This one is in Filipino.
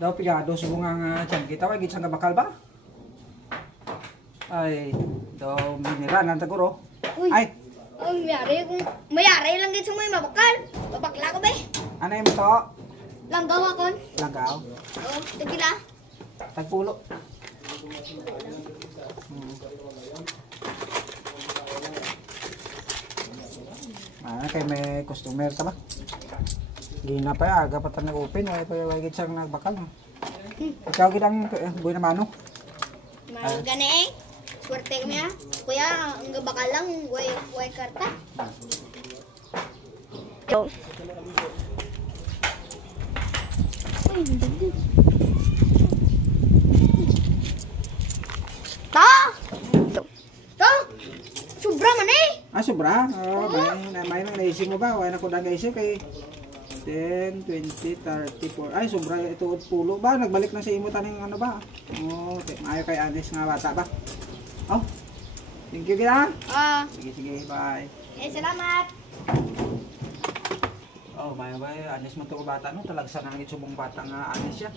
Daw pigado subong nga tiyan kita way gid sang bakal ba? Ay, daw minira nan taguro. Ay, ang mayari lang gid sa may mabakal. Babakla ko be. ano yung to? Langgaw akon. Lagaw. Oh, tigila. Tagpulo. Kay may customer ta ba? Gina pa aga pa ta nag-open ay pa gid sang nagbakal. Ikaw gid ang buhay na mano. Gani. Swerte kami ha. Kuya, ang bakal lang way karta. Yo. Ta! Ta! Sobra man eh! Ah, sobra? Oh, may nang naisip mo ba? Wala na ko nag-isip kay 10, 20, 30, 40. Ay, sobra ito pulo ba? Nagbalik na sa imo taning ano ba? Oh, maayo kay Anis nga bata ba? Oh. Thank you gina. Sige, bye. Salamat. Oh, may Anis man to ko bata no, talagsa na ng subong bata nga Anis siya.